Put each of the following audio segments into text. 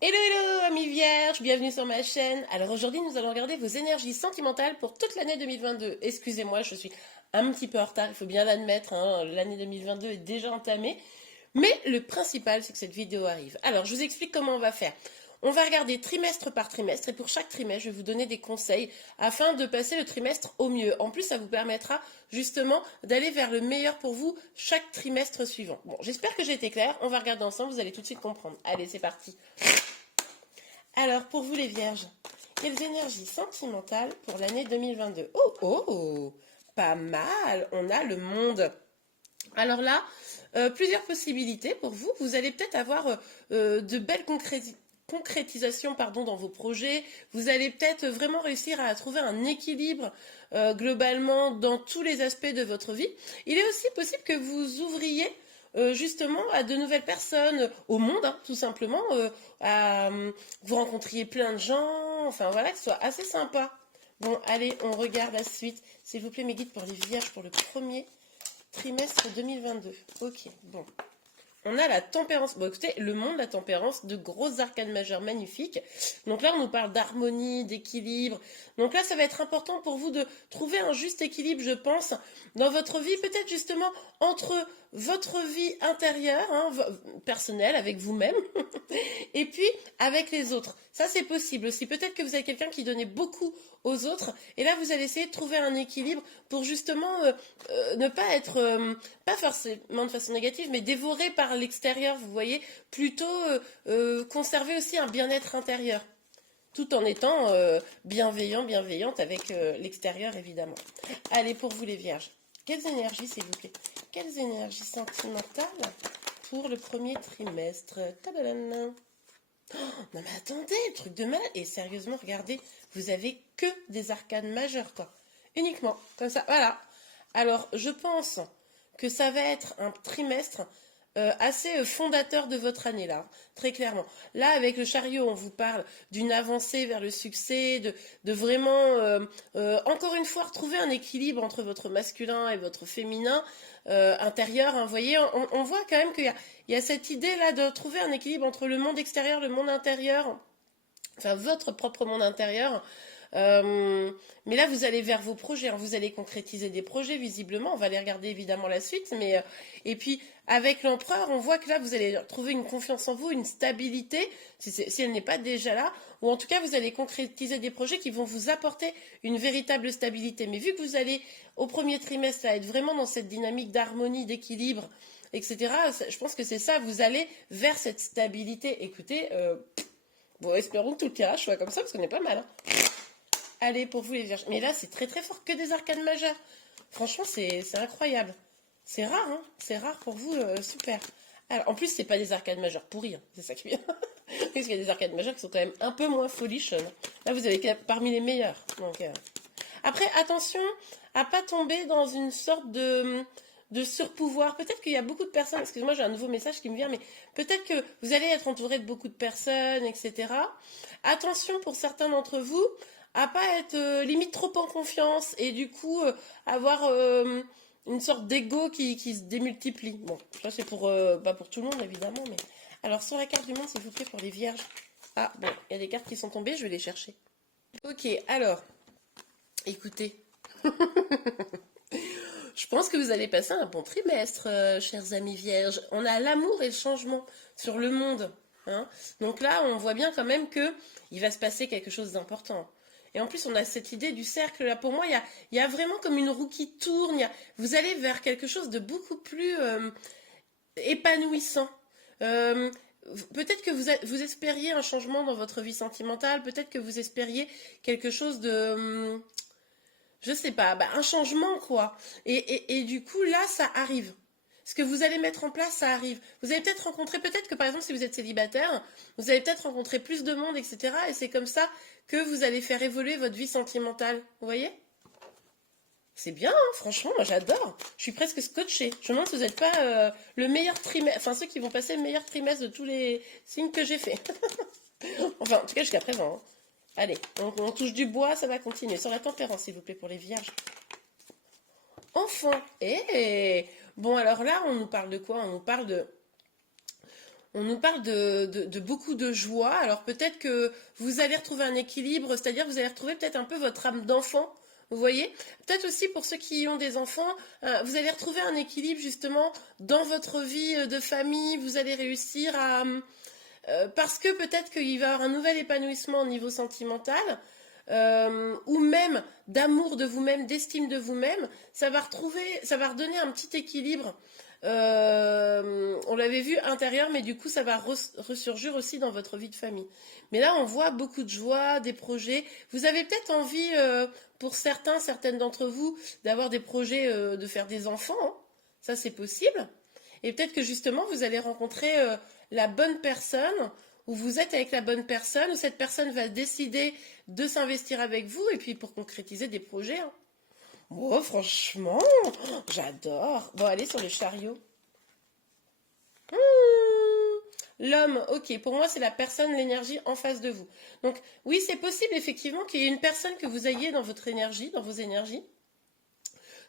Hello hello amis vierges, bienvenue sur ma chaîne. Alors aujourd'hui nous allons regarder vos énergies sentimentales pour toute l'année 2022. Excusez-moi, je suis un petit peu en retard, il faut bien l'admettre, hein, l'année 2022 est déjà entamée. Mais le principal c'est que cette vidéo arrive. Alors je vous explique comment on va faire. On va regarder trimestre par trimestre et pour chaque trimestre je vais vous donner des conseils afin de passer le trimestre au mieux. En plus ça vous permettra justement d'aller vers le meilleur pour vous chaque trimestre suivant. Bon, j'espère que j'ai été claire, on va regarder ensemble, vous allez tout de suite comprendre. Allez, c'est parti. Alors, pour vous les vierges, quelles énergies sentimentales pour l'année 2022? Oh, oh, pas mal, on a le monde. Alors là, plusieurs possibilités pour vous. Vous allez peut-être avoir de belles concrétisations dans vos projets. Vous allez peut-être vraiment réussir à trouver un équilibre globalement dans tous les aspects de votre vie. Il est aussi possible que vous ouvriez justement à de nouvelles personnes, au monde, hein, tout simplement, vous rencontriez plein de gens, enfin voilà, que ce soit assez sympa. Bon, allez, on regarde la suite. S'il vous plaît, mes guides pour les vierges pour le premier trimestre 2022. Ok, bon. On a la tempérance. Bon, écoutez, le monde, la tempérance, de gros arcanes majeures magnifiques. Donc là, on nous parle d'harmonie, d'équilibre. Donc là, ça va être important pour vous de trouver un juste équilibre, je pense, dans votre vie, peut-être justement entre votre vie intérieure, hein, personnelle, avec vous-même, et puis avec les autres. Ça, c'est possible aussi. Peut-être que vous avez quelqu'un qui donnait beaucoup aux autres, et là, vous allez essayer de trouver un équilibre pour justement ne pas être, pas forcément de façon négative, mais dévoré par l'extérieur, vous voyez, plutôt conserver aussi un bien-être intérieur, tout en étant bienveillante avec l'extérieur, évidemment. Allez, pour vous les vierges, quelles énergies, s'il vous plaît, quelles énergies sentimentales pour le premier trimestre? Tadadam. Oh, non mais attendez, le truc de mal. Et sérieusement, regardez, vous avez que des arcanes majeures, quoi. Uniquement, comme ça, voilà. Alors, je pense que ça va être un trimestre assez fondateur de votre année, là, très clairement. Là, avec le chariot, on vous parle d'une avancée vers le succès, de vraiment, encore une fois, retrouver un équilibre entre votre masculin et votre féminin intérieur, hein. Vous voyez, on voit quand même qu'il y a cette idée-là de trouver un équilibre entre le monde extérieur, le monde intérieur, enfin votre propre monde intérieur. Mais là, vous allez vers vos projets, hein. Vous allez concrétiser des projets, visiblement. On va aller regarder évidemment la suite. Et puis, avec l'empereur, on voit que là, vous allez trouver une confiance en vous, une stabilité, si elle n'est pas déjà là. Ou en tout cas, vous allez concrétiser des projets qui vont vous apporter une véritable stabilité. Mais vu que vous allez, au premier trimestre, à être vraiment dans cette dynamique d'harmonie, d'équilibre, etc., je pense que c'est ça, vous allez vers cette stabilité. Écoutez, bon, espérons que tout le tirage soit comme ça, parce qu'on est pas mal, hein. Allez, pour vous les vierges. Mais là, c'est très très fort, que des arcanes majeures. Franchement, c'est incroyable. C'est rare, hein. C'est rare pour vous, super. Alors, en plus, c'est pas des arcanes majeures pourries, hein. C'est ça qui est bien. Parce qu'il y a des arcanes majeures qui sont quand même un peu moins folichonnes. Là, vous avez parmi les meilleurs. Donc, après, attention à pas tomber dans une sorte de surpouvoir. Peut-être qu'il y a beaucoup de personnes, excusez-moi, j'ai un nouveau message qui me vient, mais peut-être que vous allez être entouré de beaucoup de personnes, etc. Attention pour certains d'entre vous à pas être limite trop en confiance et du coup avoir une sorte d'ego qui se démultiplie. Bon, ça c'est pour pas pour tout le monde évidemment, mais alors sur la carte du monde, s'il vous plaît, pour les vierges. Ah bon, il y a des cartes qui sont tombées, je vais les chercher. Ok, alors, écoutez, je pense que vous allez passer un bon trimestre, chers amis vierges. On a l'amour et le changement sur le monde, hein. Donc là, on voit bien quand même que il va se passer quelque chose d'important. Et en plus, on a cette idée du cercle. Là, pour moi, il y a vraiment comme une roue qui tourne. Vous allez vers quelque chose de beaucoup plus épanouissant. Euh, Peut-être que vous espériez un changement dans votre vie sentimentale. Peut-être que vous espériez quelque chose de... je sais pas, bah, un changement, quoi. Et du coup, là, ça arrive. Ce que vous allez mettre en place, ça arrive. Vous allez peut-être rencontrer, peut-être que par exemple, si vous êtes célibataire, vous allez peut-être rencontrer plus de monde, etc. Et c'est comme ça que vous allez faire évoluer votre vie sentimentale. Vous voyez? C'est bien, hein, franchement, moi j'adore. Je suis presque scotchée. Je me demande si vous n'êtes pas le meilleur trimestre, enfin ceux qui vont passer le meilleur trimestre de tous les signes que j'ai fait. Enfin, en tout cas jusqu'à présent, hein. Allez, on touche du bois, ça va continuer. Sur la tempérance, s'il vous plaît, pour les vierges. Enfin, bon alors là, on nous parle de quoi? on nous parle de beaucoup de joie. Alors peut-être que vous allez retrouver un équilibre, c'est-à-dire vous allez retrouver peut-être un peu votre âme d'enfant. Vous voyez? Peut-être aussi pour ceux qui ont des enfants, vous allez retrouver un équilibre justement dans votre vie de famille. Vous allez réussir à... parce que peut-être qu'il va y avoir un nouvel épanouissement au niveau sentimental, ou même d'amour de vous-même, d'estime de vous-même. Ça va redonner un petit équilibre. On l'avait vu intérieur, mais du coup, ça va ressurgir aussi dans votre vie de famille. Mais là, on voit beaucoup de joie, des projets. Vous avez peut-être envie, pour certaines d'entre vous, d'avoir des projets, de faire des enfants, hein. Ça, c'est possible. Et peut-être que justement, vous allez rencontrer la bonne personne, ou vous êtes avec la bonne personne, ou cette personne va décider de s'investir avec vous, et puis pour concrétiser des projets, hein. Oh, franchement, j'adore. Bon, allez sur les chariots. L'homme, ok, pour moi c'est la personne, l'énergie en face de vous. Donc oui, c'est possible effectivement qu'il y ait une personne que vous ayez dans votre énergie, dans vos énergies,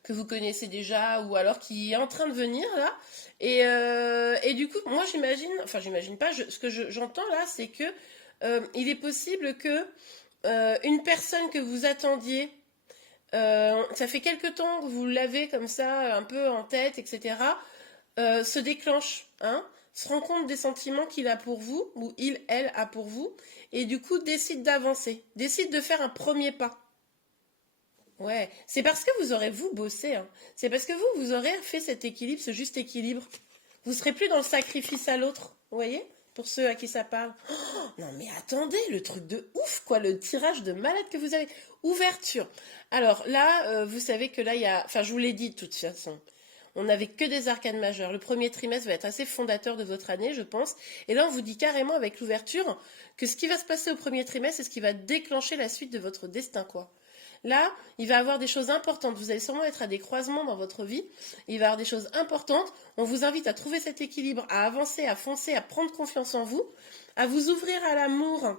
que vous connaissez déjà, ou alors qui est en train de venir là. Et du coup, moi j'imagine, enfin j'imagine pas, ce que j'entends là, c'est que il est possible que une personne que vous attendiez, ça fait quelque temps que vous l'avez comme ça, un peu en tête, etc., se déclenche, hein, se rend compte des sentiments qu'il a pour vous, ou il, elle a pour vous, et du coup décide d'avancer, décide de faire un premier pas. Ouais, c'est parce que vous aurez, vous, bossé, hein. C'est parce que vous aurez fait cet équilibre, ce juste équilibre. Vous serez plus dans le sacrifice à l'autre, vous voyez? Pour ceux à qui ça parle. Oh, non mais attendez, le truc de ouf, quoi, le tirage de malade que vous avez. Ouverture. Alors là, vous savez que là, il y a... Enfin, je vous l'ai dit de toute façon. On n'avait que des arcanes majeures. Le premier trimestre va être assez fondateur de votre année, je pense. Et là, on vous dit carrément avec l'ouverture que ce qui va se passer au premier trimestre, c'est ce qui va déclencher la suite de votre destin, quoi. Là, il va y avoir des choses importantes. Vous allez sûrement être à des croisements dans votre vie. Il va y avoir des choses importantes. On vous invite à trouver cet équilibre, à avancer, à foncer, à prendre confiance en vous, à vous ouvrir à l'amour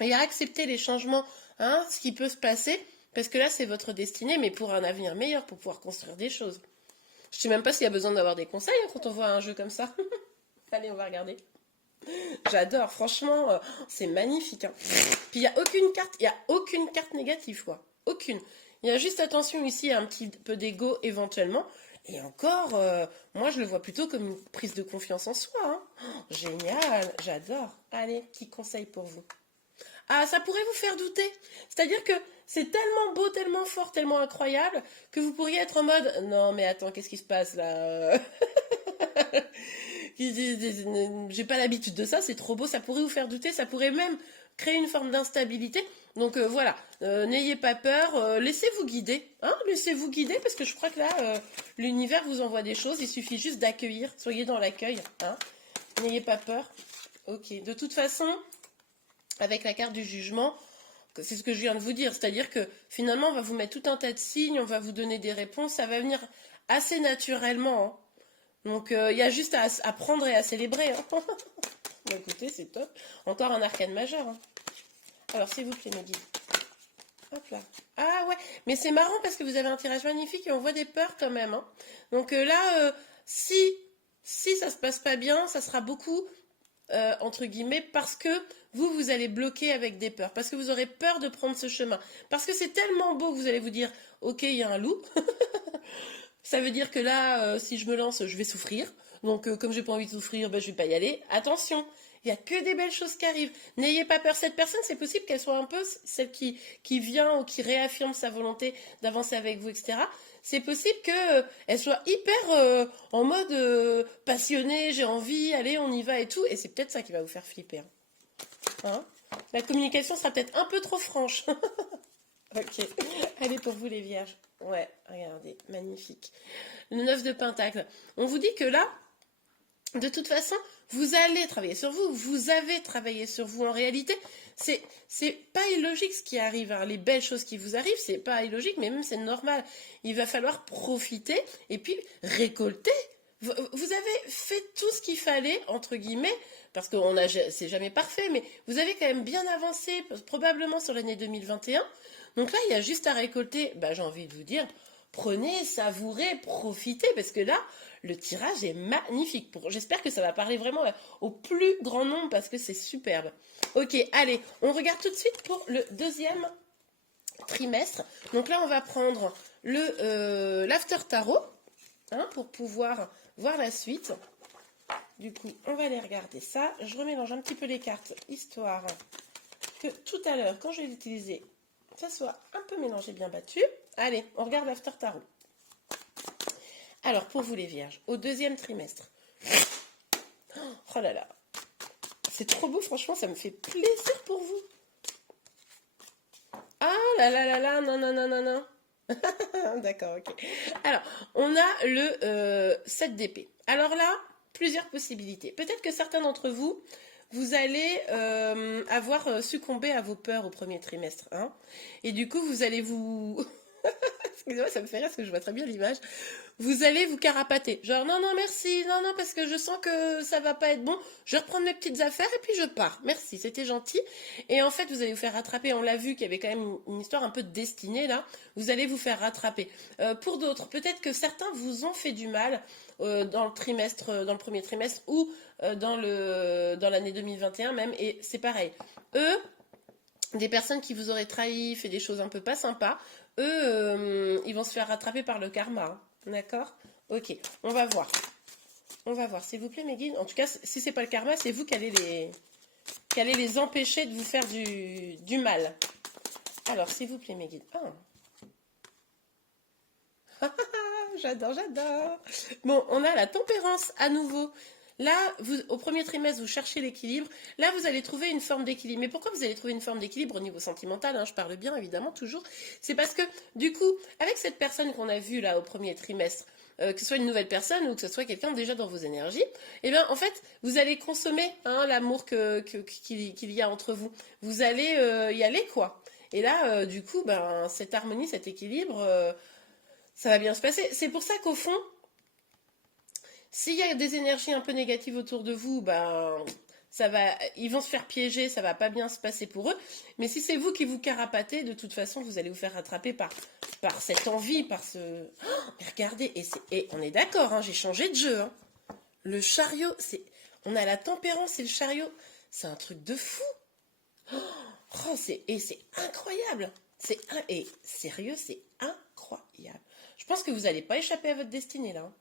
et à accepter les changements, hein, ce qui peut se passer. Parce que là, c'est votre destinée, mais pour un avenir meilleur, pour pouvoir construire des choses. Je ne sais même pas s'il y a besoin d'avoir des conseils, hein, quand on voit un jeu comme ça. Allez, on va regarder. J'adore, franchement, c'est magnifique, hein. Puis il y a aucune carte négative, quoi. Aucune. Il y a juste attention ici à un petit peu d'ego éventuellement. Et encore, moi je le vois plutôt comme une prise de confiance en soi, hein. Oh, génial, j'adore. Allez, petit conseil pour vous. Ah, ça pourrait vous faire douter. C'est-à-dire que c'est tellement beau, tellement fort, tellement incroyable que vous pourriez être en mode non mais attends, qu'est-ce qui se passe là? J'ai pas l'habitude de ça, c'est trop beau, ça pourrait vous faire douter, ça pourrait même créer une forme d'instabilité. Donc voilà, n'ayez pas peur, laissez-vous guider, hein, laissez-vous guider parce que je crois que là, l'univers vous envoie des choses, il suffit juste d'accueillir, soyez dans l'accueil, hein, n'ayez pas peur. Ok, de toute façon, avec la carte du jugement, c'est ce que je viens de vous dire, c'est-à-dire que finalement, on va vous mettre tout un tas de signes, on va vous donner des réponses, ça va venir assez naturellement, hein. Donc il y a juste à prendre et à célébrer, hein. Bah, écoutez, c'est top. Encore un arcane majeur, hein. Alors s'il vous plaît, mes guides. Hop là. Ah ouais, mais c'est marrant parce que vous avez un tirage magnifique et on voit des peurs quand même, hein. Donc là, si ça se passe pas bien, ça sera beaucoup, entre guillemets, parce que vous allez bloquer avec des peurs. Parce que vous aurez peur de prendre ce chemin. Parce que c'est tellement beau que vous allez vous dire, ok, il y a un loup. Ça veut dire que là, si je me lance, je vais souffrir. Donc, comme j'ai pas envie de souffrir, ben, je vais pas y aller. Attention, il y a que des belles choses qui arrivent. N'ayez pas peur. Cette personne, c'est possible qu'elle soit un peu celle qui vient ou qui réaffirme sa volonté d'avancer avec vous, etc. C'est possible qu'elle soit hyper en mode passionnée, j'ai envie, allez, on y va et tout. Et c'est peut-être ça qui va vous faire flipper, hein. Hein, la communication sera peut-être un peu trop franche. Ok, allez pour vous les vierges. Ouais, regardez, magnifique. Le 9 de Pentacle. On vous dit que là, de toute façon, vous allez travailler sur vous. Vous avez travaillé sur vous. En réalité, c'est pas illogique ce qui arrive, hein. Les belles choses qui vous arrivent, c'est pas illogique, mais même c'est normal. Il va falloir profiter et puis récolter. Vous avez fait tout ce qu'il fallait, entre guillemets, parce que c'est jamais parfait, mais vous avez quand même bien avancé, probablement sur l'année 2021. Donc là, il y a juste à récolter, bah, j'ai envie de vous dire, prenez, savourez, profitez, parce que là, le tirage est magnifique. J'espère que ça va parler vraiment au plus grand nombre, parce que c'est superbe. Ok, allez, on regarde tout de suite pour le deuxième trimestre. Donc là, on va prendre l'After Tarot, hein, pour pouvoir voir la suite. Du coup, on va aller regarder ça. Je remélange un petit peu les cartes, histoire que tout à l'heure, quand je vais l'utiliser, ça soit un peu mélangé, bien battu. Allez, on regarde l'After Tarot. Alors, pour vous les vierges, au deuxième trimestre. Oh là là, c'est trop beau, franchement, ça me fait plaisir pour vous. Ah là là là là, non, non, non, non, non. D'accord, ok. Alors, on a le 7 d'épée. Alors là, plusieurs possibilités. Peut-être que certains d'entre vous, vous allez avoir succombé à vos peurs au premier trimestre. Hein, et du coup, vous allez vous... Excusez-moi, ça me fait rire parce que je vois très bien l'image. Vous allez vous carapater. Genre, non, non, merci, non, non, parce que je sens que ça va pas être bon. Je vais reprendre mes petites affaires et puis je pars. Merci, c'était gentil. Et en fait, vous allez vous faire rattraper. On l'a vu qu'il y avait quand même une histoire un peu de destinée, là. Vous allez vous faire rattraper. Pour d'autres, peut-être que certains vous ont fait du mal dans le premier trimestre ou dans l'année 2021 même. Et c'est pareil. Eux, des personnes qui vous auraient trahi, fait des choses un peu pas sympas, eux, ils vont se faire rattraper par le karma. Hein. D'accord? Ok, on va voir. On va voir, s'il vous plaît, mes guides. En tout cas, si c'est pas le karma, c'est vous qui allez les empêcher de vous faire du mal. Alors, s'il vous plaît, mes guides. Ah. J'adore, j'adore. Bon, on a la tempérance à nouveau. Là, au premier trimestre, vous cherchez l'équilibre. Là, vous allez trouver une forme d'équilibre. Mais pourquoi vous allez trouver une forme d'équilibre au niveau sentimental, hein, je parle bien, évidemment, toujours. C'est parce que, du coup, avec cette personne qu'on a vue là au premier trimestre, que ce soit une nouvelle personne ou que ce soit quelqu'un déjà dans vos énergies, eh bien, en fait, vous allez consommer hein, l'amour qu'il y a entre vous. Vous allez y aller, quoi. Et là, du coup, ben, cette harmonie, cet équilibre, ça va bien se passer. C'est pour ça qu'au fond, s'il y a des énergies un peu négatives autour de vous, ben, ils vont se faire piéger, ça va pas bien se passer pour eux. Mais si c'est vous qui vous carapatez, de toute façon, vous allez vous faire rattraper par cette envie, par ce... Oh, mais regardez, et on est d'accord, hein, j'ai changé de jeu. Hein. Le chariot, on a la tempérance et le chariot. C'est un truc de fou. Oh, c'est incroyable. Et sérieux, c'est incroyable. Je pense que vous n'allez pas échapper à votre destinée, là. Hein.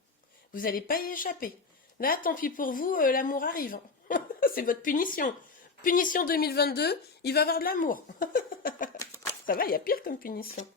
Vous n'allez pas y échapper. Là, tant pis pour vous, l'amour arrive. C'est votre punition. Punition 2022, il va y avoir de l'amour. Ça va, il y a pire comme punition.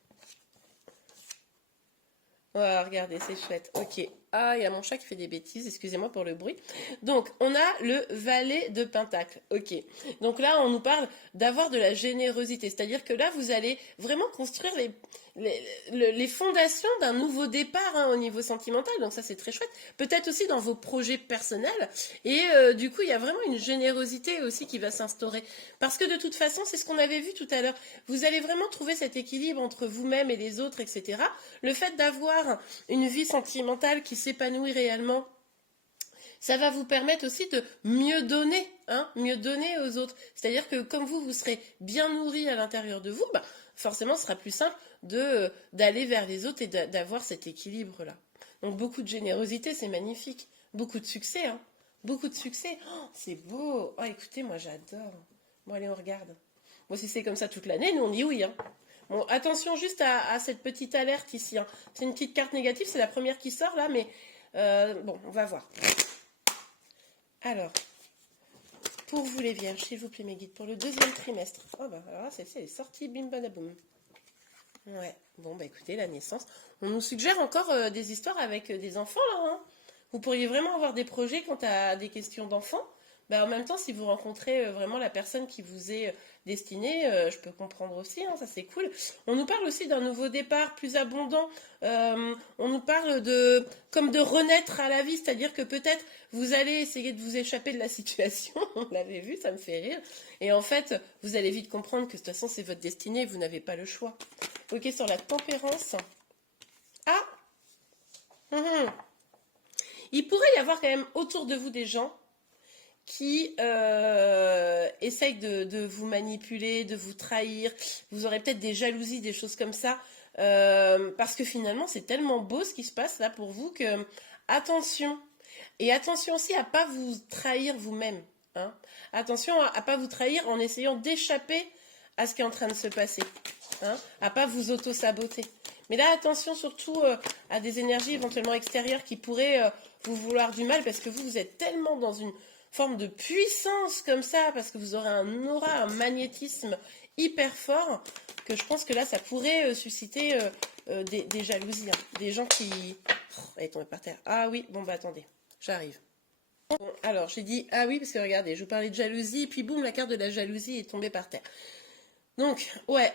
Oh, regardez, c'est chouette. Ok. Ah, il y a mon chat qui fait des bêtises, excusez-moi pour le bruit. Donc, on a le valet de Pentacle. Ok. Donc là, on nous parle d'avoir de la générosité. C'est-à-dire que là, vous allez vraiment construire les fondations d'un nouveau départ hein, au niveau sentimental. Donc ça, c'est très chouette. Peut-être aussi dans vos projets personnels. Et du coup, il y a vraiment une générosité aussi qui va s'instaurer. Parce que de toute façon, c'est ce qu'on avait vu tout à l'heure. Vous allez vraiment trouver cet équilibre entre vous-même et les autres, etc. Le fait d'avoir une vie sentimentale qui s'épanouit réellement, ça va vous permettre aussi de mieux donner, hein, mieux donner aux autres. C'est-à-dire que comme vous serez bien nourri à l'intérieur de vous, bah, forcément, ce sera plus simple d'aller vers les autres et d'avoir cet équilibre-là. Donc beaucoup de générosité, c'est magnifique. Beaucoup de succès, hein. Beaucoup de succès. Oh, c'est beau. Oh, écoutez, moi j'adore. Bon, allez, on regarde. Bon, si c'est comme ça toute l'année, nous on dit oui, hein. Bon, attention juste à cette petite alerte ici. Hein. C'est une petite carte négative, c'est la première qui sort là, mais bon, on va voir. Alors, pour vous les vierges, s'il vous plaît mes guides, pour le deuxième trimestre. Oh bah alors là, c'est sorti, bim badaboum. Ouais, bon bah écoutez, la naissance. On nous suggère encore des histoires avec des enfants là. Hein. Vous pourriez vraiment avoir des projets quant à des questions d'enfants. Bah, en même temps, si vous rencontrez vraiment la personne qui vous est destinée, je peux comprendre aussi, hein, ça c'est cool. On nous parle aussi d'un nouveau départ plus abondant. On nous parle comme de renaître à la vie, c'est-à-dire que peut-être vous allez essayer de vous échapper de la situation. On l'avait vu, ça me fait rire. Et en fait, vous allez vite comprendre que de toute façon, c'est votre destinée, vous n'avez pas le choix. Ok, sur la tempérance. Ah Il pourrait y avoir quand même autour de vous des gens qui essaye de vous manipuler, de vous trahir. Vous aurez peut-être des jalousies, des choses comme ça. Parce que finalement, c'est tellement beau ce qui se passe là pour vous que attention. Et attention aussi à pas vous trahir vous-même. Hein. Attention à pas vous trahir en essayant d'échapper à ce qui est en train de se passer. Hein, à pas vous auto-saboter. Mais là, attention surtout à des énergies éventuellement extérieures qui pourraient vous vouloir du mal parce que vous êtes tellement dans une forme de puissance comme ça, parce que vous aurez un aura, un magnétisme hyper fort, que je pense que là, ça pourrait susciter des jalousies. Hein, des gens qui... Oh, elle est tombée par terre. Ah oui, bon bah attendez, j'arrive. Bon, alors, j'ai dit ah oui, parce que regardez, je vous parlais de jalousie, et puis boum, la carte de la jalousie est tombée par terre. Donc, ouais,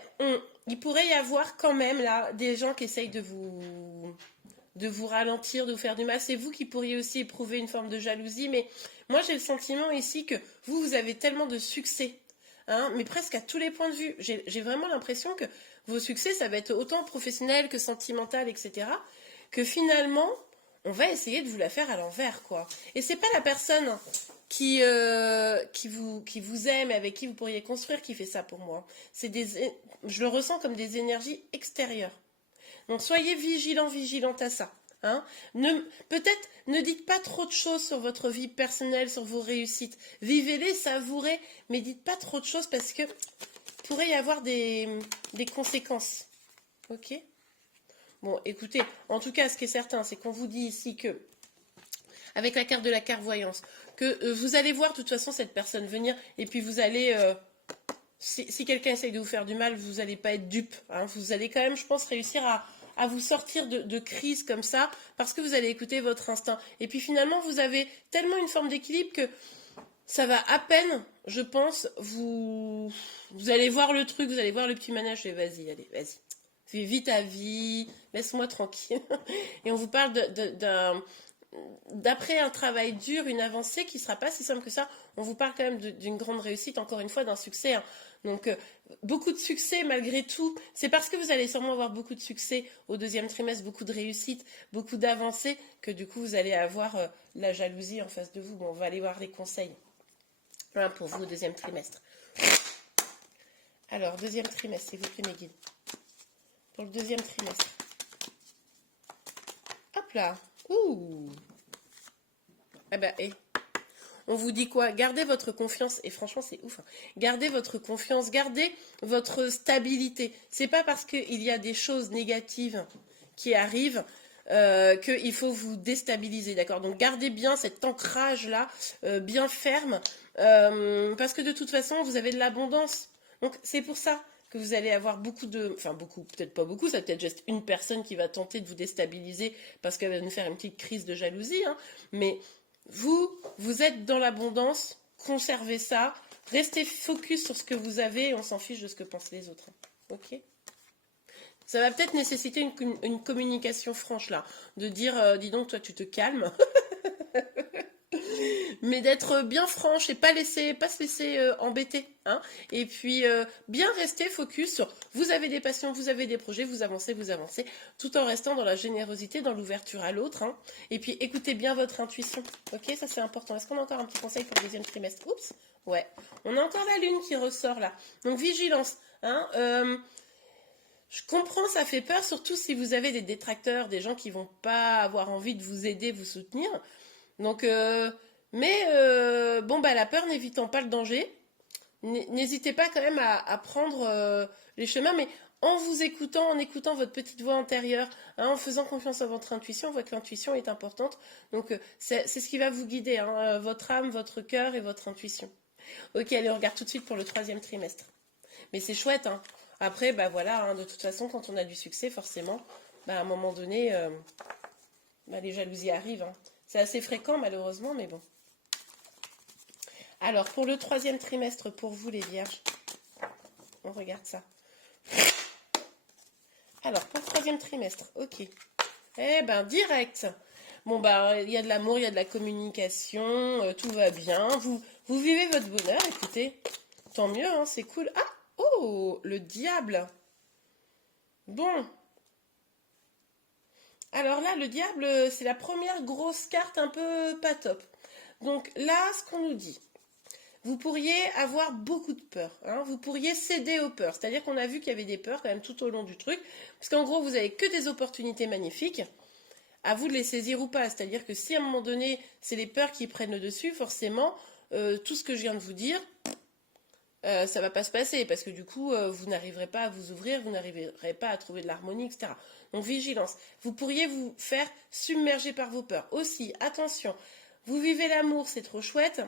il pourrait y avoir quand même là des gens qui essayent de vous ralentir, de vous faire du mal. C'est vous qui pourriez aussi éprouver une forme de jalousie, mais moi j'ai le sentiment ici que vous avez tellement de succès, hein, mais presque à tous les points de vue. J'ai vraiment l'impression que vos succès, ça va être autant professionnel que sentimental, etc., que finalement, on va essayer de vous la faire à l'envers, quoi. Et c'est pas la personne qui vous aime, avec qui vous pourriez construire, qui fait ça pour moi. Je le ressens comme des énergies extérieures. Donc soyez vigilants, vigilantes à ça. Hein. Peut-être ne dites pas trop de choses sur votre vie personnelle, sur vos réussites. Vivez-les, savourez, mais dites pas trop de choses parce que pourrait y avoir des conséquences. Ok? Bon, écoutez, en tout cas, ce qui est certain, c'est qu'on vous dit ici que, avec la carte de la clairvoyance, que vous allez voir de toute façon cette personne venir, et puis vous allez, si quelqu'un essaye de vous faire du mal, vous n'allez pas être dupe. Hein, vous allez quand même, je pense, réussir à vous sortir de crises comme ça, parce que vous allez écouter votre instinct. Et puis finalement, vous avez tellement une forme d'équilibre que ça va à peine, je pense, vous allez voir le truc, vous allez voir le petit manège, et vas-y, allez, vas-y. Vis ta vie, laisse-moi tranquille. Et on vous parle d'après un travail dur, une avancée qui ne sera pas si simple que ça. On vous parle quand même d'une grande réussite, encore une fois, d'un succès. Hein. Donc, beaucoup de succès malgré tout. C'est parce que vous allez sûrement avoir beaucoup de succès au deuxième trimestre, beaucoup de réussite, beaucoup d'avancées, que du coup, vous allez avoir la jalousie en face de vous. Bon, on va aller voir les conseils hein, pour vous au deuxième trimestre. Alors, deuxième trimestre, s'il vous plaît, mes guides. Pour le deuxième trimestre. Hop là. Ouh. Ah bah, on vous dit quoi? Gardez votre confiance. Et franchement, c'est ouf. Hein. Gardez votre confiance. Gardez votre stabilité. C'est pas parce qu'il y a des choses négatives qui arrivent qu'il faut vous déstabiliser. D'accord? Donc, gardez bien cet ancrage-là, bien ferme. Parce que de toute façon, vous avez de l'abondance. Donc, c'est pour ça que vous allez avoir beaucoup, peut-être pas beaucoup, ça peut être juste une personne qui va tenter de vous déstabiliser parce qu'elle va nous faire une petite crise de jalousie, hein, mais vous êtes dans l'abondance, conservez ça, restez focus sur ce que vous avez et on s'en fiche de ce que pensent les autres. Hein. Ok? Ça va peut-être nécessiter une communication franche là, de dire, dis donc, toi tu te calmes. Mais d'être bien franche et pas se laisser embêter. Hein. Et puis bien rester focus sur vous avez des passions, vous avez des projets, vous avancez, tout en restant dans la générosité, dans l'ouverture à l'autre. Hein. Et puis écoutez bien votre intuition. Ok, ça c'est important. Est-ce qu'on a encore un petit conseil pour le deuxième trimestre? Oups, ouais. On a encore la lune qui ressort là. Donc vigilance. Hein. Je comprends, ça fait peur, surtout si vous avez des détracteurs, des gens qui vont pas avoir envie de vous aider, vous soutenir. Donc bon, bah, la peur n'évitant pas le danger, n'hésitez pas quand même à prendre les chemins, mais en vous écoutant, en écoutant votre petite voix intérieure, hein, en faisant confiance à votre intuition, on voit que l'intuition est importante. Donc, c'est ce qui va vous guider, hein, votre âme, votre cœur et votre intuition. Ok, allez, on regarde tout de suite pour le troisième trimestre. Mais c'est chouette, hein. Après, bah voilà, hein, de toute façon, quand on a du succès, forcément, bah, à un moment donné, bah, les jalousies arrivent. Hein. C'est assez fréquent, malheureusement, mais bon. Alors, pour le troisième trimestre, pour vous les vierges, on regarde ça. Alors, pour le troisième trimestre, ok. Eh ben, direct. Bon, ben, il y a de l'amour, il y a de la communication, tout va bien. Vous vivez votre bonheur, écoutez. Tant mieux, hein, c'est cool. Ah, oh, le diable. Bon. Alors là, le diable, c'est la première grosse carte un peu pas top. Donc là, ce qu'on nous dit, vous pourriez avoir beaucoup de peur, hein, vous pourriez céder aux peurs. C'est-à-dire qu'on a vu qu'il y avait des peurs quand même tout au long du truc, parce qu'en gros, vous avez que des opportunités magnifiques. À vous de les saisir ou pas. C'est-à-dire que si à un moment donné, c'est les peurs qui prennent le dessus, forcément, tout ce que je viens de vous dire, ça va pas se passer, parce que du coup, vous n'arriverez pas à vous ouvrir, vous n'arriverez pas à trouver de l'harmonie, etc. Donc vigilance. Vous pourriez vous faire submerger par vos peurs. Aussi, attention, vous vivez l'amour, c'est trop chouette.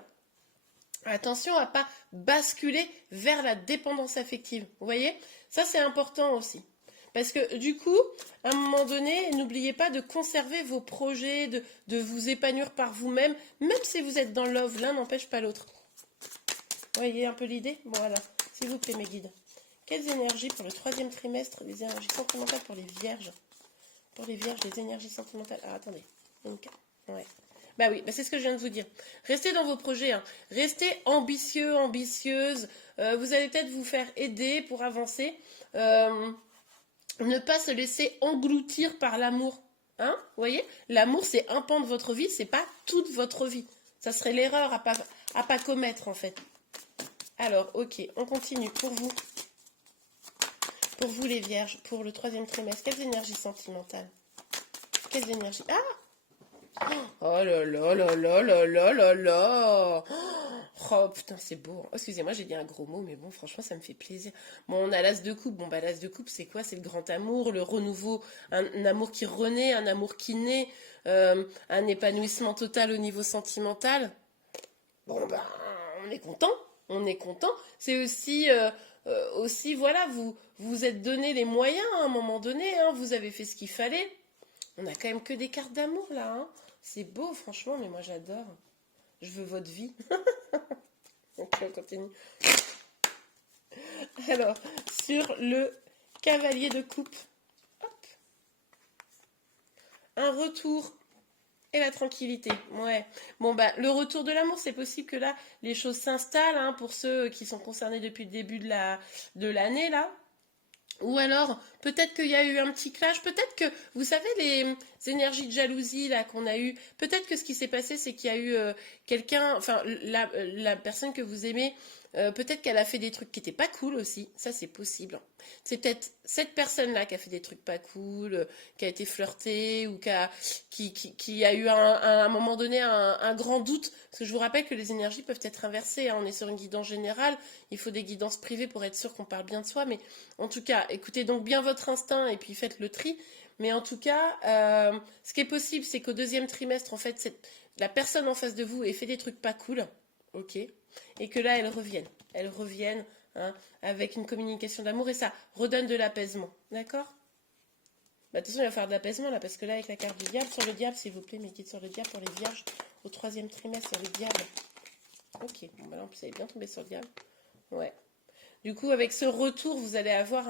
Attention à pas basculer vers la dépendance affective. Vous voyez? Ça, c'est important aussi. Parce que du coup, à un moment donné, n'oubliez pas de conserver vos projets, de vous épanouir par vous-même, même si vous êtes dans love, l'un n'empêche pas l'autre. Vous voyez un peu l'idée? Bon, voilà, s'il vous plaît mes guides. Quelles énergies pour le 3e trimestre, les énergies sentimentales pour les vierges? Pour les vierges, les énergies sentimentales. Ah, attendez. Donc, ouais. Bah oui, bah c'est ce que je viens de vous dire. Restez dans vos projets, hein. Restez ambitieux, ambitieuse. Vous allez peut-être vous faire aider pour avancer. Ne pas se laisser engloutir par l'amour. Hein? Vous voyez? L'amour, c'est un pan de votre vie, c'est pas toute votre vie. Ça serait l'erreur à pas commettre, en fait. Alors, ok, on continue. Pour vous les vierges, pour le 3e trimestre, quelles énergies sentimentales? Quelles énergies? Ah! Oh là là là là là là là là! Oh putain, c'est beau. Oh, excusez-moi, j'ai dit un gros mot, mais bon, franchement, ça me fait plaisir. Bon, on a l'as de coupe. Bon, bah, l'as de coupe, c'est quoi? C'est le grand amour, le renouveau, un amour qui renaît, un amour qui naît, un épanouissement total au niveau sentimental. Bon, ben, on est content. On est content. C'est aussi, voilà, vous êtes donné les moyens à un moment donné, hein, vous avez fait ce qu'il fallait. On a quand même que des cartes d'amour, là, hein. C'est beau, franchement, mais moi, j'adore. Je veux votre vie. Ok, on continue. Alors, sur le cavalier de coupe, hop, un retour et la tranquillité. Ouais. Bon, bah, le retour de l'amour, c'est possible que là, les choses s'installent, hein, pour ceux qui sont concernés depuis le début de l'année, là. Ou alors, peut-être qu'il y a eu un petit clash, peut-être que, vous savez, les énergies de jalousie là qu'on a eues, peut-être que ce qui s'est passé, c'est qu'il y a eu quelqu'un, enfin, la personne que vous aimez, peut-être qu'elle a fait des trucs qui n'étaient pas cool aussi, ça c'est possible. C'est peut-être cette personne-là qui a fait des trucs pas cool, qui a été flirtée, ou qui a eu à un moment donné un grand doute, parce que je vous rappelle que les énergies peuvent être inversées, hein. On est sur une guidance générale, il faut des guidances privées pour être sûr qu'on parle bien de soi, mais en tout cas, écoutez donc bien votre instinct et puis faites le tri. Mais en tout cas, ce qui est possible, c'est qu'au 2e trimestre, en fait, la personne en face de vous ait fait des trucs pas cool, ok, et que là, elle revienne. Elle revienne, hein, avec une communication d'amour et ça redonne de l'apaisement, d'accord? Bah, de toute façon, il va falloir de l'apaisement là, parce que là, avec la carte du diable, sur le diable, s'il vous plaît, mes guides sur le diable pour les vierges, au 3e trimestre, sur le diable. Ok, bon, bah là, en plus, elle est bien tombée sur le diable. Ouais. Du coup, avec ce retour, vous allez avoir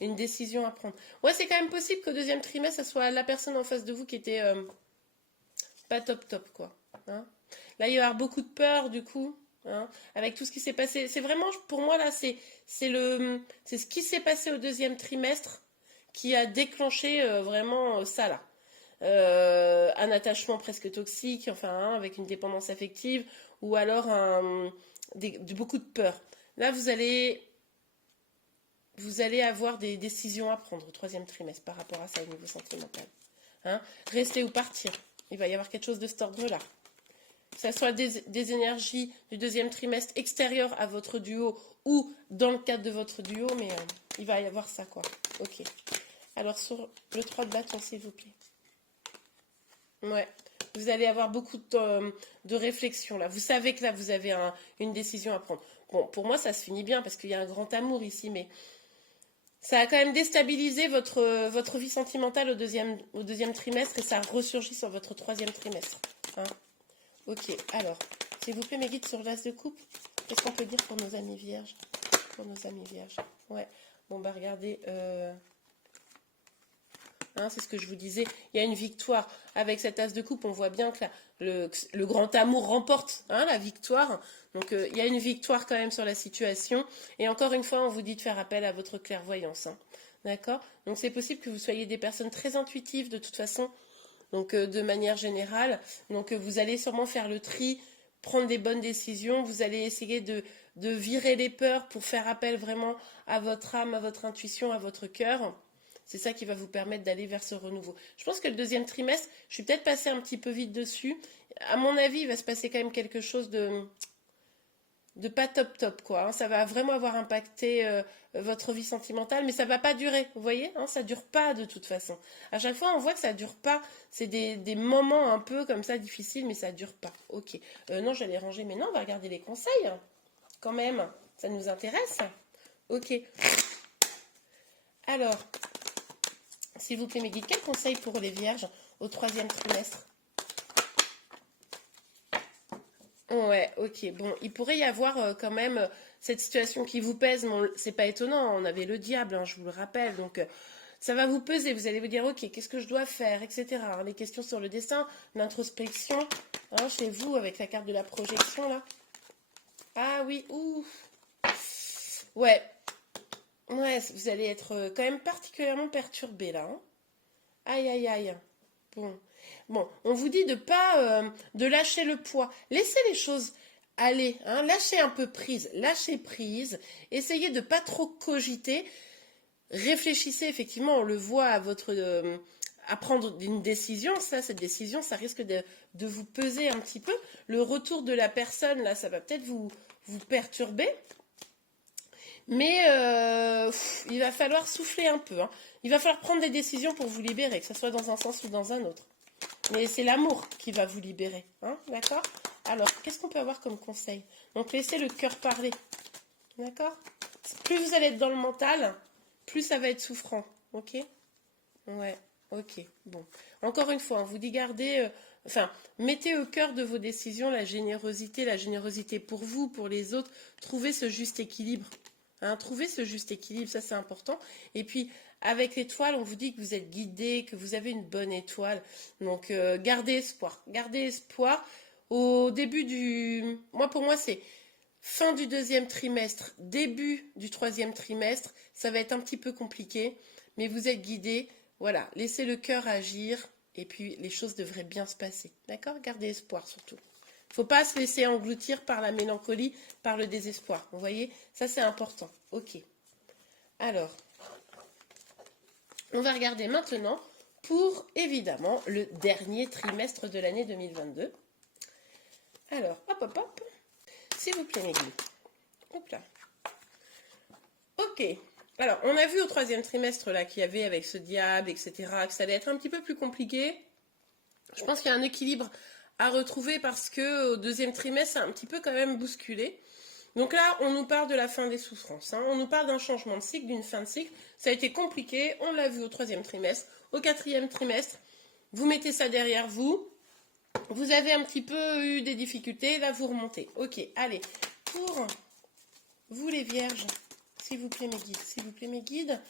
une décision à prendre. Ouais, c'est quand même possible qu'au 2e trimestre, ça soit la personne en face de vous qui était pas top top, quoi. Hein. Là, il va y avoir beaucoup de peur, du coup, hein, avec tout ce qui s'est passé. C'est vraiment, pour moi, là, c'est ce qui s'est passé au 2e trimestre qui a déclenché vraiment ça, là. Un attachement presque toxique, enfin, hein, avec une dépendance affective, ou alors beaucoup de peur. Là, vous allez avoir des décisions à prendre au 3e trimestre par rapport à ça au niveau sentimental. Hein, rester ou partir. Il va y avoir quelque chose de cet ordre-là. Que ce soit des énergies du 2e trimestre extérieures à votre duo ou dans le cadre de votre duo, mais il va y avoir ça, quoi. Ok. Alors, sur le 3 de bâton, s'il vous plaît. Ouais. Vous allez avoir beaucoup de réflexion, là. Vous savez que là, vous avez une décision à prendre. Bon, pour moi, ça se finit bien parce qu'il y a un grand amour ici, mais ça a quand même déstabilisé votre vie sentimentale au deuxième trimestre et ça ressurgit sur votre 3e trimestre. Hein. Ok, alors, s'il vous plaît, mes guides sur l'as de coupe, qu'est-ce qu'on peut dire pour nos amis vierges? Pour nos amis vierges. Ouais, bon, bah regardez, hein, c'est ce que je vous disais, il y a une victoire. Avec cet as de coupe, on voit bien que le grand amour remporte, hein, la victoire. Donc il y a une victoire quand même sur la situation. Et encore une fois, on vous dit de faire appel à votre clairvoyance. Hein. D'accord? Donc c'est possible que vous soyez des personnes très intuitives de toute façon. donc de manière générale. Donc vous allez sûrement faire le tri, prendre des bonnes décisions, vous allez essayer de virer les peurs pour faire appel vraiment à votre âme, à votre intuition, à votre cœur. C'est ça qui va vous permettre d'aller vers ce renouveau. Je pense que le deuxième trimestre, je suis peut-être passée un petit peu vite dessus. À mon avis, il va se passer quand même quelque chose de pas top top quoi, hein. Ça va vraiment avoir impacté votre vie sentimentale, mais ça va pas durer, vous voyez, hein, ça dure pas de toute façon. À chaque fois on voit que ça dure pas, c'est des moments un peu comme ça difficiles, mais ça dure pas. Ok, non j'allais ranger, mais non on va regarder les conseils quand même, ça nous intéresse. Ok, alors s'il vous plaît mes guides, quels conseils pour les vierges au troisième trimestre? Ouais, ok. Bon, il pourrait y avoir quand même cette situation qui vous pèse. Bon, c'est pas étonnant, on avait le diable, hein, je vous le rappelle. Donc, ça va vous peser. Vous allez vous dire, ok, qu'est-ce que je dois faire, etc. Les questions sur le destin, l'introspection, hein, chez vous, avec la carte de la projection, là. Ah oui, ouh. Ouais, ouais, vous allez être quand même particulièrement perturbé, là, hein. Aïe, aïe, aïe. Bon. Bon, on vous dit de pas de lâcher le poids. Laissez les choses aller, hein, lâchez un peu prise, lâchez prise. Essayez de pas trop cogiter. Réfléchissez effectivement, on le voit à votre à prendre une décision. Ça, cette décision, ça risque de vous peser un petit peu. Le retour de la personne, là, ça va peut-être vous perturber. Mais il va falloir souffler un peu, hein. Il va falloir prendre des décisions pour vous libérer, que ce soit dans un sens ou dans un autre. Mais c'est l'amour qui va vous libérer, hein, d'accord? Alors, qu'est-ce qu'on peut avoir comme conseil? Donc, laissez le cœur parler, d'accord? Plus vous allez être dans le mental, plus ça va être souffrant, ok? Ouais, ok, bon. Encore une fois, on vous dit gardez, enfin, mettez au cœur de vos décisions la générosité pour vous, pour les autres. Trouvez ce juste équilibre, hein, trouvez ce juste équilibre, ça c'est important. Et puis, avec l'étoile, on vous dit que vous êtes guidé, que vous avez une bonne étoile. Donc, gardez espoir. Gardez espoir. Au début du... pour moi, c'est fin du deuxième trimestre, début du troisième trimestre. Ça va être un petit peu compliqué, mais vous êtes guidé. Voilà, laissez le cœur agir et puis les choses devraient bien se passer. D'accord? Gardez espoir surtout. Il ne faut pas se laisser engloutir par la mélancolie, par le désespoir. Vous voyez? Ça, c'est important. Ok. Alors... on va regarder maintenant pour, évidemment, le dernier trimestre de l'année 2022. Alors, hop, hop, hop. S'il vous plaît, mes guides. Hop là. Ok. Alors, on a vu au troisième trimestre, là, qu'il y avait avec ce diable, etc., que ça allait être un petit peu plus compliqué. Je pense qu'il y a un équilibre à retrouver parce que au deuxième trimestre, c'est un petit peu quand même bousculé. Donc là, on nous parle de la fin des souffrances, hein. On nous parle d'un changement de cycle, d'une fin de cycle. Ça a été compliqué, on l'a vu au troisième trimestre. Au quatrième trimestre, vous mettez ça derrière vous. Vous avez un petit peu eu des difficultés, là vous remontez. Ok, allez, pour vous les vierges, s'il vous plaît mes guides,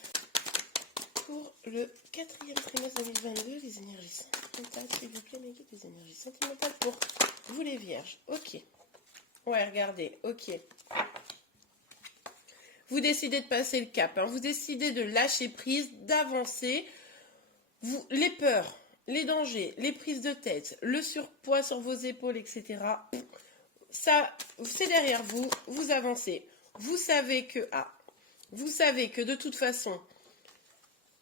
pour le quatrième trimestre 2022, les énergies sentimentales, s'il vous plaît mes guides, les énergies sentimentales pour vous les vierges. Ok. Ouais, regardez, ok. Vous décidez de passer le cap, hein. Vous décidez de lâcher prise, d'avancer. Les peurs, les dangers, les prises de tête, le surpoids sur vos épaules, etc. Ça, c'est derrière vous, vous avancez. Vous savez que de toute façon,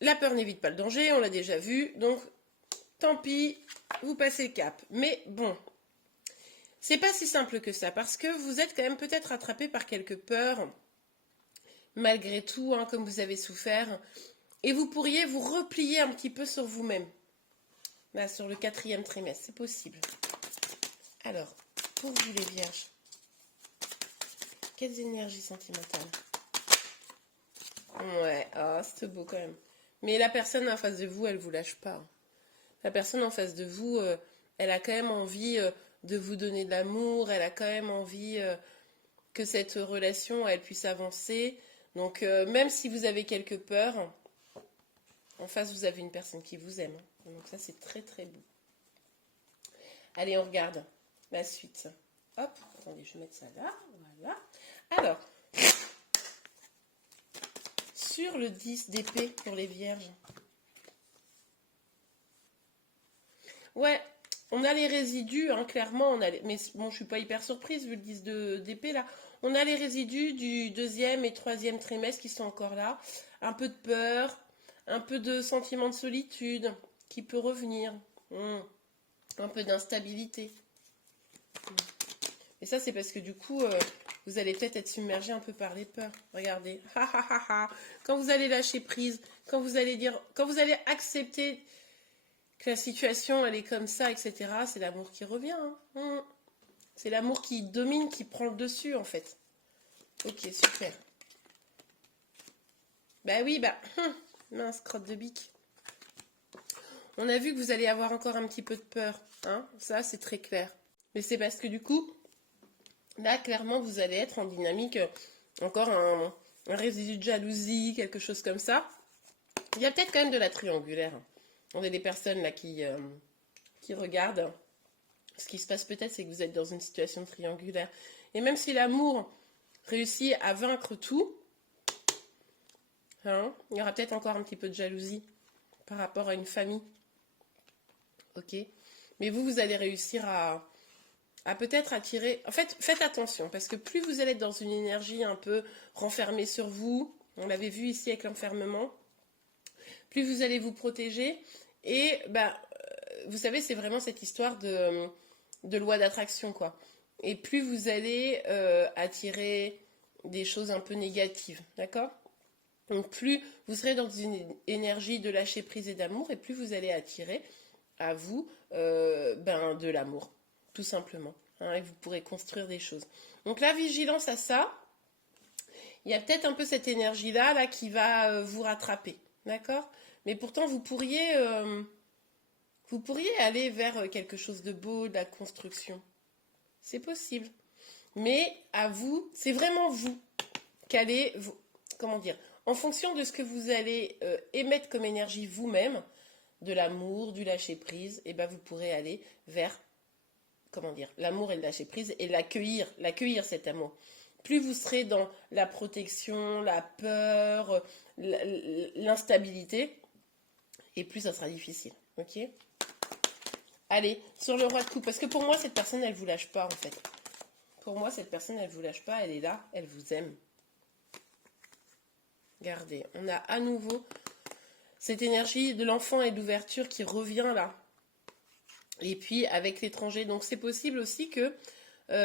la peur n'évite pas le danger, on l'a déjà vu. Donc, tant pis, vous passez le cap. Mais bon... c'est pas si simple que ça, parce que vous êtes quand même peut-être attrapé par quelques peurs, malgré tout, hein, comme vous avez souffert, et vous pourriez vous replier un petit peu sur vous-même, là, sur le quatrième trimestre, c'est possible. Alors, pour vous les vierges, quelles énergies sentimentales? Ouais, c'est beau quand même. Mais la personne en face de vous, elle vous lâche pas, hein. La personne en face de vous, elle a quand même envie... de vous donner de l'amour, elle a quand même envie que cette relation elle puisse avancer. Donc même si vous avez quelques peurs, en face vous avez une personne qui vous aime. Donc ça c'est très très beau. Allez, on regarde la suite. Hop, attendez, je vais mettre ça là. Voilà. Alors, sur le 10 d'épée pour les vierges. Ouais, on a les résidus, hein, clairement. Mais bon, je suis pas hyper surprise vu le 10 d'épée là. On a les résidus du deuxième et troisième trimestre qui sont encore là. Un peu de peur, un peu de sentiment de solitude qui peut revenir. Un peu d'instabilité. Et ça, c'est parce que du coup, vous allez peut-être être submergé un peu par les peurs. Regardez. Quand vous allez lâcher prise, quand vous allez accepter que la situation, elle est comme ça, etc., c'est l'amour qui revient. Hein. C'est l'amour qui domine, qui prend le dessus, en fait. Ok, super. Bah oui, mince, crotte de bique. On a vu que vous allez avoir encore un petit peu de peur. Hein. Ça, c'est très clair. Mais c'est parce que du coup, là, clairement, vous allez être en dynamique, encore un résidu de jalousie, quelque chose comme ça. Il y a peut-être quand même de la triangulaire. On a des personnes là qui regardent. Ce qui se passe peut-être, c'est que vous êtes dans une situation triangulaire. Et même si l'amour réussit à vaincre tout, hein, il y aura peut-être encore un petit peu de jalousie par rapport à une famille. Ok. Mais vous allez réussir à peut-être attirer... En fait, faites attention, parce que plus vous allez être dans une énergie un peu renfermée sur vous, on l'avait vu ici avec l'enfermement, plus vous allez vous protéger. Et vous savez, c'est vraiment cette histoire de loi d'attraction, quoi. Et plus vous allez attirer des choses un peu négatives, d'accord? Donc plus vous serez dans une énergie de lâcher prise et d'amour, et plus vous allez attirer à vous de l'amour, tout simplement. Hein, et vous pourrez construire des choses. Donc la vigilance à ça, il y a peut-être un peu cette énergie-là là, qui va vous rattraper, d'accord? Mais pourtant, vous pourriez aller vers quelque chose de beau, de la construction. C'est possible. Mais à vous, c'est vraiment vous qu'allez, comment dire, en fonction de ce que vous allez émettre comme énergie vous-même, de l'amour, du lâcher-prise, et vous pourrez aller vers, comment dire, l'amour et le lâcher-prise et l'accueillir cet amour. Plus vous serez dans la protection, la peur, l'instabilité, et plus ça sera difficile. Ok? Allez, sur le roi de coupe, parce que pour moi, cette personne, elle vous lâche pas, en fait. Pour moi, cette personne, elle vous lâche pas, elle est là, elle vous aime. Regardez, on a à nouveau cette énergie de l'enfant et de l'ouverture qui revient là. Et puis, avec l'étranger. Donc, c'est possible aussi que,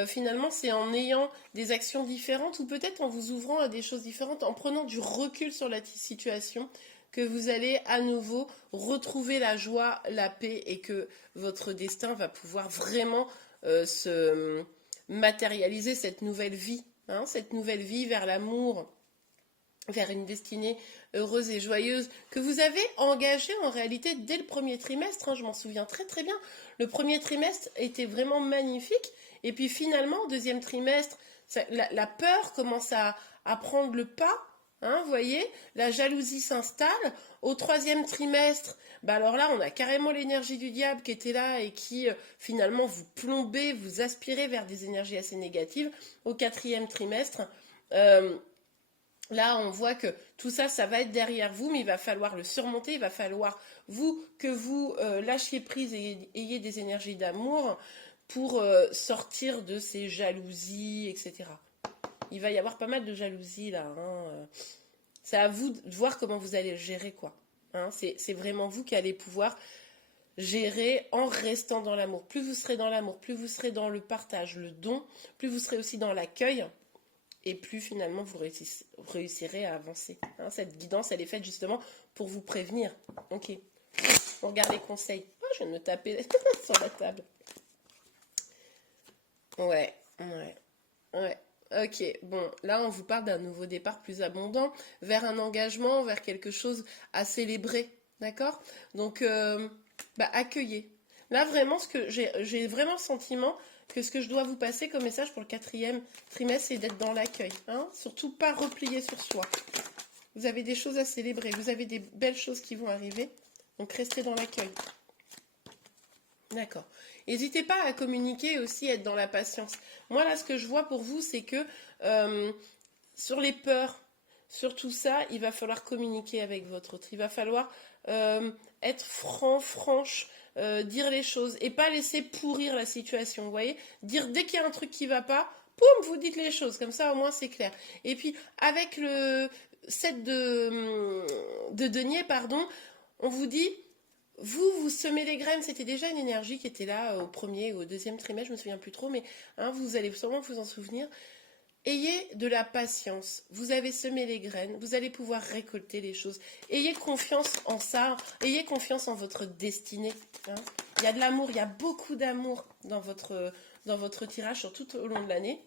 finalement, c'est en ayant des actions différentes ou peut-être en vous ouvrant à des choses différentes, en prenant du recul sur la situation, que vous allez à nouveau retrouver la joie, la paix et que votre destin va pouvoir vraiment se matérialiser cette nouvelle vie, hein, cette nouvelle vie vers l'amour, vers une destinée heureuse et joyeuse que vous avez engagée en réalité dès le premier trimestre, hein, je m'en souviens très très bien. Le premier trimestre était vraiment magnifique et puis finalement, au deuxième trimestre, la peur commence à prendre le pas. Hein, vous voyez, la jalousie s'installe. Au troisième trimestre, alors là, on a carrément l'énergie du diable qui était là et qui finalement vous plombez, vous aspirez vers des énergies assez négatives. Au quatrième trimestre, là, on voit que tout ça, ça va être derrière vous, mais il va falloir le surmonter. Il va falloir que vous lâchiez prise et ayez des énergies d'amour pour sortir de ces jalousies, etc. Il va y avoir pas mal de jalousie là. Hein. C'est à vous de voir comment vous allez le gérer, quoi. Hein, c'est vraiment vous qui allez pouvoir gérer en restant dans l'amour. Plus vous serez dans l'amour, plus vous serez dans le partage, le don, plus vous serez aussi dans l'accueil, et plus finalement vous réussirez à avancer. Hein, cette guidance, elle est faite justement pour vous prévenir. Ok. On regarde les conseils. Oh, je viens de me taper sur la table. Ouais. Ok, bon, là on vous parle d'un nouveau départ plus abondant, vers un engagement, vers quelque chose à célébrer, d'accord? Donc, accueillez. Là vraiment, j'ai vraiment le sentiment que ce que je dois vous passer comme message pour le quatrième trimestre, c'est d'être dans l'accueil, hein? Surtout pas replier sur soi. Vous avez des choses à célébrer, vous avez des belles choses qui vont arriver, donc restez dans l'accueil. D'accord. N'hésitez pas à communiquer aussi, être dans la patience. Moi, là, ce que je vois pour vous, c'est que sur les peurs, sur tout ça, il va falloir communiquer avec votre autre. Il va falloir être franche, dire les choses et pas laisser pourrir la situation, vous voyez? Dire dès qu'il y a un truc qui va pas, poum, vous dites les choses, comme ça au moins c'est clair. Et puis avec le set de denier, pardon, on vous dit, vous semez les graines, c'était déjà une énergie qui était là au premier ou au deuxième trimestre, je me souviens plus trop, mais hein, vous allez sûrement vous en souvenir. Ayez de la patience. Vous avez semé les graines, vous allez pouvoir récolter les choses. Ayez confiance en ça, ayez confiance en votre destinée. Hein. Il y a de l'amour, il y a beaucoup d'amour dans votre tirage sur tout au long de l'année.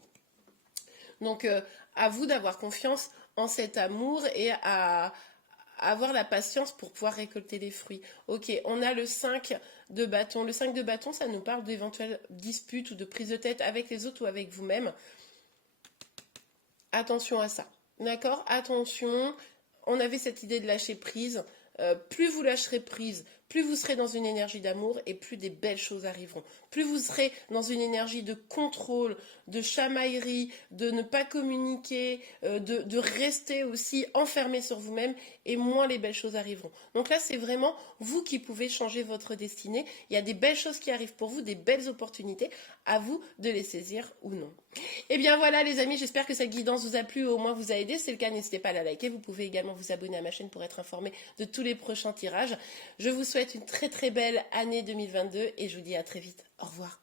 Donc, à vous d'avoir confiance en cet amour et à avoir la patience pour pouvoir récolter les fruits. Ok, on a le 5 de bâton. Le 5 de bâton, ça nous parle d'éventuelles disputes ou de prise de tête avec les autres ou avec vous-même. Attention à ça. D'accord? Attention. On avait cette idée de lâcher prise. Plus vous lâcherez prise, plus vous serez dans une énergie d'amour et plus des belles choses arriveront. Plus vous serez dans une énergie de contrôle, de chamaillerie, de ne pas communiquer, de rester aussi enfermé sur vous-même et moins les belles choses arriveront. Donc là, c'est vraiment vous qui pouvez changer votre destinée. Il y a des belles choses qui arrivent pour vous, des belles opportunités. À vous de les saisir ou non. Et bien voilà les amis, j'espère que cette guidance vous a plu ou au moins vous a aidé. Si c'est le cas, n'hésitez pas à la liker. Vous pouvez également vous abonner à ma chaîne pour être informé de tous les prochains tirages. Je vous souhaite une très très belle année 2022 et je vous dis à très vite. Au revoir.